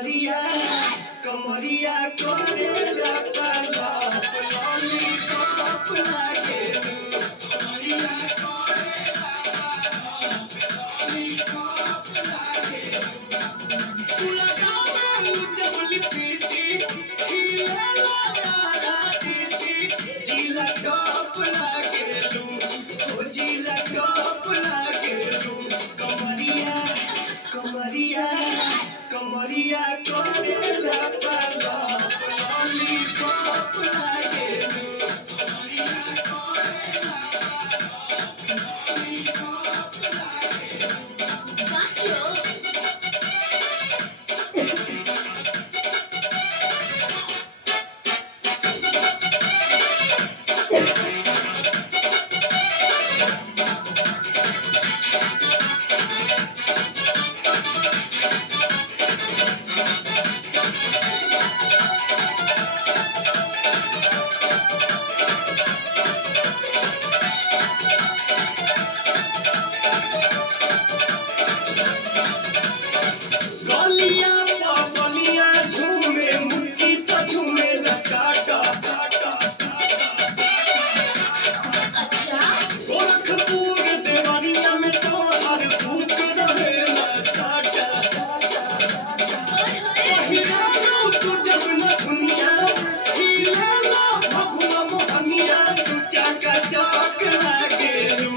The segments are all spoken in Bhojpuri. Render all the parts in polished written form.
कमरिया कमरिया करेला पाला लॉलीपॉप लागे कमरिया करेला पाला लॉलीपॉप लागे लगावे जब लिपस्टिक खिलेला तारा लिपस्टिक जिला टॉप लागे ओ जिला टॉप लागे कमरिया कमरिया कमरिया करेला पाला लॉलीपॉप लागे कमरिया करेला पाला लॉलीपॉप लागे गलिया पपलिया झूमे मुस्की तो झूमे लटाटा अच्छा गोरखपुर देवरिया में तो हर भूख रहेला साटा पहिरालो तू जब न दुनिया हिलेला भगवा मोहनिया तू चाका चौक लागेलू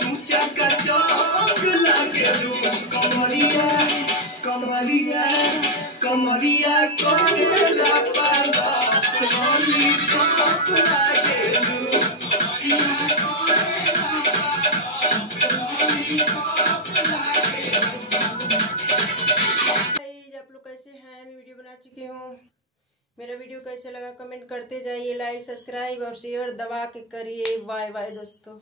तू चाका चौक लागेलू कमरिया कमरिया कमरिया करेला पाला लॉलीपॉप लागेलू कमरिया करेला पाला लॉलीपॉप लागेलू। आप लोग कैसे हैं? मैं वीडियो बना चुकी हूँ। मेरा वीडियो कैसे लगा कमेंट करते जाइए, लाइक सब्सक्राइब और शेयर दबा के करिए। बाय बाय दोस्तों।